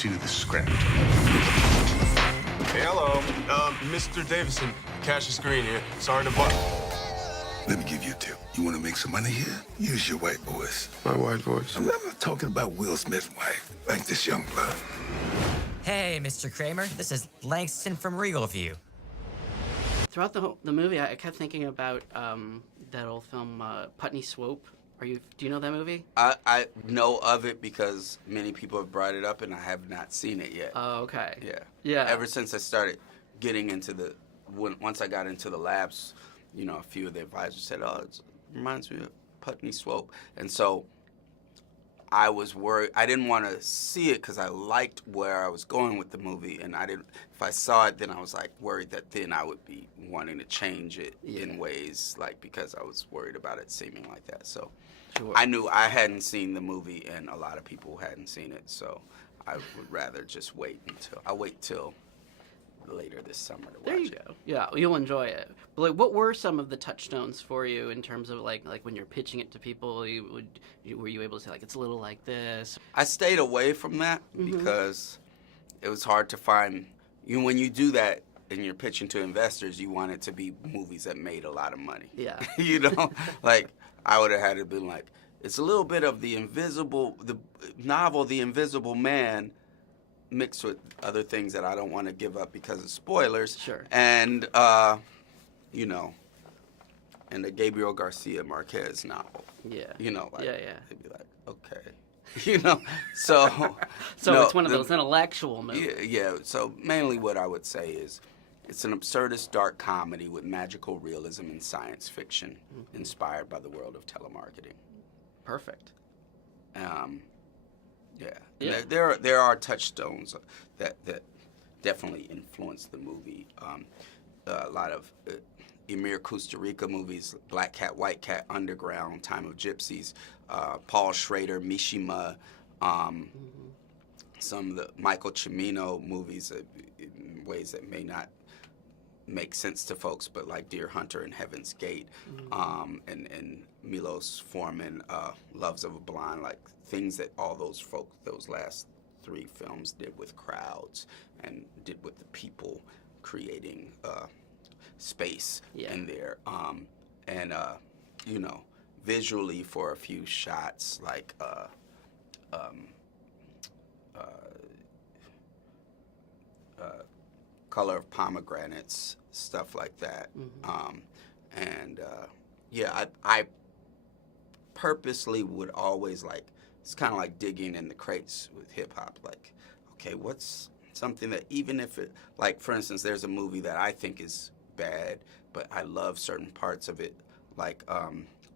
to the script. Hey, hello. Mr. Davison, Cassius Green here. Sorry to bother. Let me give you a tip. You want to make some money here? Use your white voice. My white voice. I'm not talking about Will Smith's wife, like this young blood. Hey, Mr. Kramer. This is Langston from Regal View. Throughout the movie, I kept thinking about that old film, Putney Swope. Do you know that movie? I know of it because many people have brought it up, and I have not seen it yet. Oh, okay. Yeah. Ever since I started getting into once I got into the labs, you know, a few of the advisors said, "Oh, it reminds me of Putney Swope," and so I was worried. I didn't want to see it because I liked where I was going with the movie, and I didn't. If I saw it, then I was like worried that then I would be wanting to change it in ways because I was worried about it seeming like that. So I knew I hadn't seen the movie, and a lot of people hadn't seen it. So I would rather just wait till later this summer to watch it. There you go. Yeah, you'll enjoy it. But like, what were some of the touchstones for you in terms of like when you're pitching it to people? Were you able to say like it's a little like this? I stayed away from that because it was hard to find. When you do that and you're pitching to investors, you want it to be movies that made a lot of money. Yeah. You know, like I would have had to been like, it's a little bit of the novel, The Invisible Man, mixed with other things that I don't want to give up because of spoilers. Sure. And, you know, and the Gabriel Garcia Marquez novel. Yeah. You know, like, yeah. they'd be like, okay. You know, so... So no, it's one of those intellectual movies. Yeah, so mainly what I would say is it's an absurdist dark comedy with magical realism and science fiction inspired by the world of telemarketing. Perfect. Yeah. There are touchstones that definitely influence the movie. A lot of Emir Kusturica movies, Black Cat, White Cat, Underground, Time of Gypsies, Paul Schrader, Mishima, some of the Michael Cimino movies in ways that may not make sense to folks, but like Deer Hunter and Heaven's Gate, and Milos Forman, Loves of a Blind, like things that all those last three films did with crowds and did with the people creating space in there. You know, visually for a few shots, like Color of Pomegranates, stuff like that. I purposely would always it's kind of like digging in the crates with hip hop. Like, okay, what's something that even if it, like for instance, there's a movie that I think is bad, but I love certain parts of it, like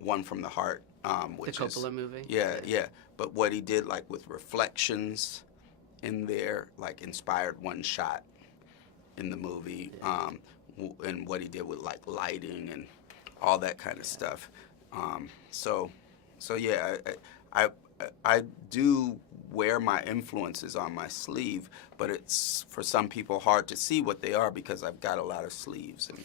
One from the Heart, which the Coppola movie. Yeah. But what he did, like with reflections in there, like inspired one shot in the movie, and what he did with like lighting and all that kind of stuff. So yeah, I do wear my influences on my sleeve, but it's for some people hard to see what they are because I've got a lot of sleeves. And